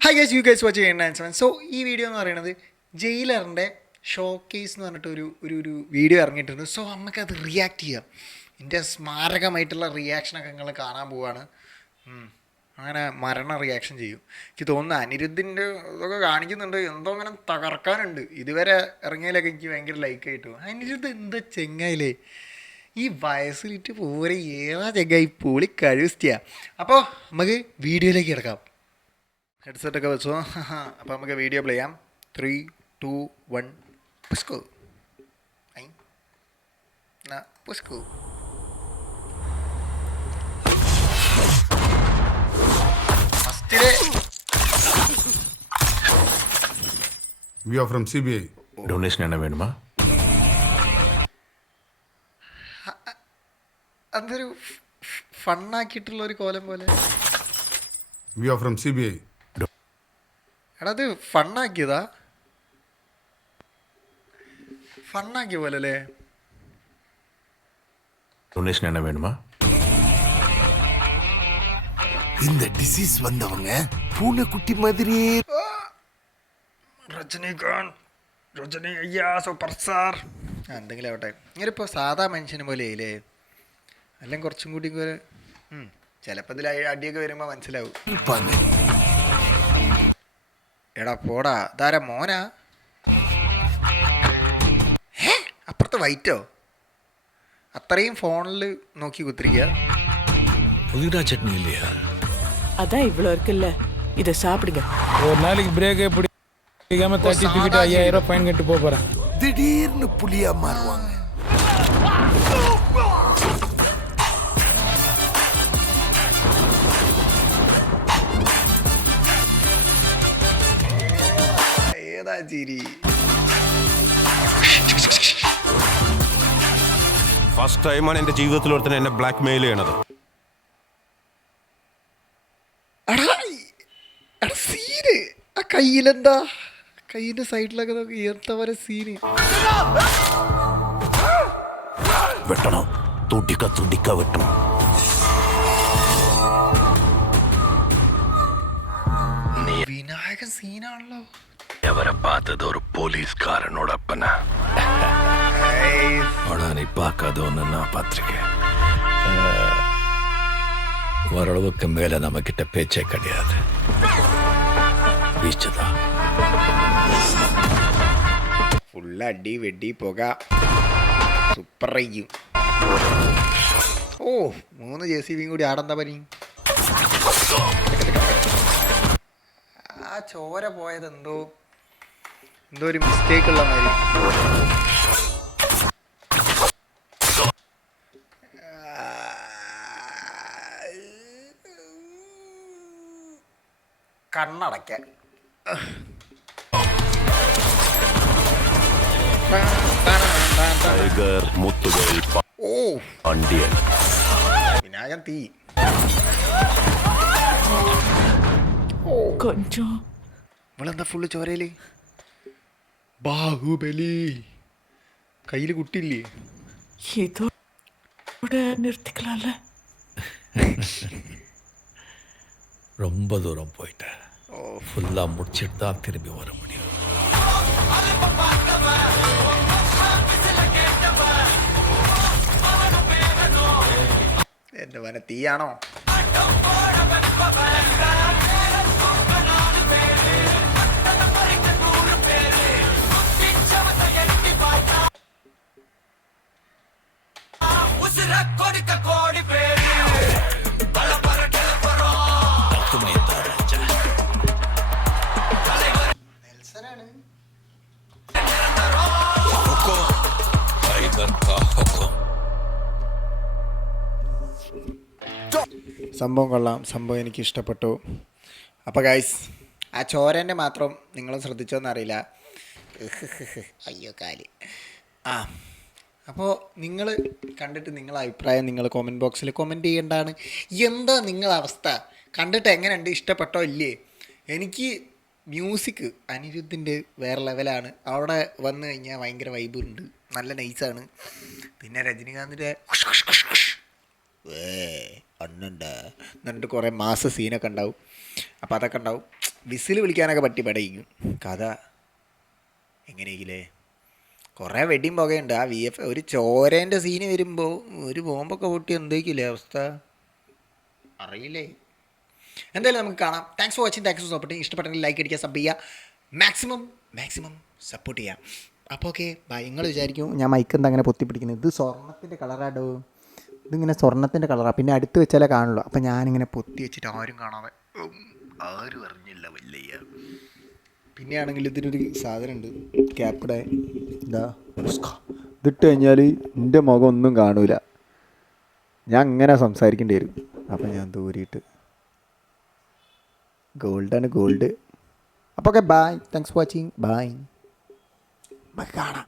Hi guys, you guys watch ചെയ്യുന്ന so ഈ video എന്ന് പറയുന്നത് ജയിലറിൻ്റെ ഷോ കേസ് എന്ന് പറഞ്ഞിട്ട് ഒരു വീഡിയോ ഇറങ്ങിയിട്ടുണ്ട്. സോ നമുക്കത് റിയാക്ട് ചെയ്യാം. എൻ്റെ സ്മാരകമായിട്ടുള്ള റിയാക്ഷനൊക്കെ നിങ്ങൾ കാണാൻ പോവാണ്. അങ്ങനെ മരണ റിയാക്ഷൻ ചെയ്യും. എനിക്ക് തോന്നുന്നു അനിരുദ്ധിൻ്റെ ഇതൊക്കെ കാണിക്കുന്നുണ്ട്, എന്തോ അങ്ങനെ തകർക്കാനുണ്ട്. ഇതുവരെ ഇറങ്ങിയാലൊക്കെ എനിക്ക് ഭയങ്കര ലൈക്ക് ആയിട്ടു. അനിരുദ്ധ് എന്താ ചെങ്ങായില്ലേ, ഈ വയസ്സിലിട്ട് പോരെ ഏതാ ചെങ്ങായി, പൊളി കഴിവിസ്റ്റിയാ. അപ്പോൾ നമുക്ക് വീഡിയോയിലേക്ക് കിടക്കാം. ഹെഡ്സെറ്റൊക്കെ വെച്ചോ. അപ്പോൾ നമുക്ക് വീഡിയോ പ്ലേ ചെയ്യാം. 3, 2, 1 Pushku Pushku. ഫസ്റ്റിലെ We are from CBI. Donation എന്നാ വേണമാ? അതൊരു ഫണ്ണാക്കിയിട്ടുള്ള ഒരു കോലം പോലെ. We are from CBI. എടാ അത് ഫണ്ണാക്കിയതാ, ഫണ്ണാക്കിയ പോലെ അല്ലേ? டொனேஷன் என்ன வேணுமா? இந்த டிசீஸ் வந்தவங்க பூனைக்குட்டி மாதிரியே. രജനി അയ്യാ സൂപ്പർ സ്റ്റാർ എന്തെങ്കിലും ആവട്ടെ. ഇങ്ങനിപ്പോൾ സാധാ മനുഷ്യന് പോലെ ആയില്ലേ, എല്ലാം കുറച്ചും കൂടി ചിലപ്പോൾ ഇതിൽ അടിയൊക്കെ വരുമ്പോൾ മനസ്സിലാവും. എടാ പോടാ, ഇതാരാ മോനാ? അപ്പുറത്ത് വൈറ്റോ? അത്രയും ഫോണിൽ നോക്കി കുത്തിരിക്കുക. புதினா சட்னி இல்லையா? அதான் இவ்வளோ இருக்குல்ல, இதை சாப்பிடுங்க. ஒரு நாளைக்கு பிரேக்கே பிடிக்காம தட்டி தூக்கிட்டு 5000 ரூபாய் ஃபைன் கட்டி போறேன். திடீர்னு புலியா மாறுவாங்க. ഏതാ ചിരി? ഫസ്റ്റ് ടൈമാണ് എൻ്റെ ജീവിതത്തിൽ ഒരുത്തൻ എന്നെ ബ്ലാക്ക് മെയിൽ ചെയ്യണത്. സീന് ആ കയ്യിലെന്താ, കയ്യിന്റെ സൈഡിലൊക്കെ നോക്കി എന്താ പോലെ സീന്. வெட்டணும், துடிக்க துடிக்க வெட்டணும். വിനായകൻ സീനാണല്ലോ. எவரை பார்த்தது ஒரு போலீஸ்காரனோட அப்பனா? ஆனா நீ பார்க்காத ஒன்று நான் பார்த்துருக்கேன். ஓரளவுக்கு மேல நம்ம கிட்ட பேச்சே கிடையாது. வீச்சுதான் ഫുള്ള് അടി വെടി പുക സൂപ്പർ ആയിരിക്കും. ഓ 3 JCB കൂടി ആടെന്താ പനി? ആ ചോര പോയത് എന്തോ ഒരു മിസ്റ്റേക്ക് ഉള്ള മാതിരി. കണ്ണടയ്ക്കാൻ ടൈഗർ മുത്തുകൾ ഓ പാണ്ഡ്യൻ. വിനായകൻ തീ. கொஞ்சம் ഇവളെന്താ ഫുള്ള് ചോരയില്? ബാഹുബലി കയ്യിൽ കുട്ടിയില്ലേ? இதோட நிறுத்திக்கலாம்ல. ரொம்ப தூரம் போயிட்டேன். ஃபுல்லாக முடிச்சிட்டு தான் திரும்பி வர முடியும். എൻ്റെ വന തീയാണോ? നെൽസനാണ്. സംഭവം കൊള്ളാം, സംഭവം എനിക്ക് ഇഷ്ടപ്പെട്ടു. അപ്പോൾ ഗൈസ്, ആ ചോരേൻ്റെ മാത്രം നിങ്ങൾ ശ്രദ്ധിച്ചോന്നറിയില്ല. അയ്യോ കാല്. അപ്പോൾ നിങ്ങൾ കണ്ടിട്ട് നിങ്ങളെ അഭിപ്രായം നിങ്ങൾ കോമൻറ്റ് ബോക്സിൽ കമൻറ്റ് ചെയ്യേണ്ടതാണ്. എന്താ നിങ്ങളെ അവസ്ഥ? കണ്ടിട്ട് എങ്ങനെയുണ്ട്? ഇഷ്ടപ്പെട്ടോ ഇല്ലേ? എനിക്ക് മ്യൂസിക് അനിരുദ്ധിൻ്റെ വേറെ ലെവലാണ്. അവിടെ വന്നു കഴിഞ്ഞാൽ ഭയങ്കര വൈബുണ്ട്, നല്ല നൈസാണ്. പിന്നെ രജനീകാന്തിൻ്റെ അണ്ണണ്ട എന്നിട്ട് കുറേ മാസ സീനൊക്കെ ഉണ്ടാവും. അപ്പോൾ അതൊക്കെ ഉണ്ടാവും. വിസിൽ വിളിക്കാനൊക്കെ പട്ടി പടയിക്കും. കഥ എങ്ങനെയെങ്കിലേ കുറേ വെടിയും പുകയുണ്ട്. ആ VF ഒരു ചോരേൻ്റെ സീന് വരുമ്പോൾ ഒരു ബോംബൊക്കെ പൊട്ടി എന്തൊക്കെയില്ലേ അവസ്ഥ അറിയില്ലേ. എന്തായാലും നമുക്ക് കാണാം. Thanks for watching, thanks for supporting. ഇഷ്ടപ്പെട്ടെങ്കിൽ ലൈക്ക് അടിക്കുക, സബ് ചെയ്യുക, മാക്സിമം സപ്പോർട്ട് ചെയ്യാം. അപ്പോൾ ഓക്കെ ബൈ. നിങ്ങൾ വിചാരിക്കും ഞാൻ മൈക്ക് എന്താ അങ്ങനെ പൊത്തിപ്പിടിക്കുന്നത്, ഇത് സ്വർണ്ണത്തിൻ്റെ കളറാടോ, ഇതിങ്ങനെ സ്വർണ്ണത്തിൻ്റെ കളറാണ്, പിന്നെ അടുത്ത് വെച്ചാലേ കാണുള്ളൂ. അപ്പം ഞാനിങ്ങനെ പൊത്തി വെച്ചിട്ട് ആരും കാണാതെ ആരും അറിഞ്ഞില്ല വല്ലയ്യ. പിന്നെയാണെങ്കിൽ ഇതിനൊരു സാധനമുണ്ട് ക്യാപ്പിടെ, എന്താ ഇതിട്ട് കഴിഞ്ഞാൽ എൻ്റെ മുഖം ഒന്നും കാണൂല, ഞാൻ ഇങ്ങനെ സംസാരിക്കേണ്ടി വരും. അപ്പം ഞാൻ ദൂരിയിട്ട് ഗോൾഡാണ് ഗോൾഡ്. അപ്പോൾ okay bye, thanks for watching, bye, കാണാം.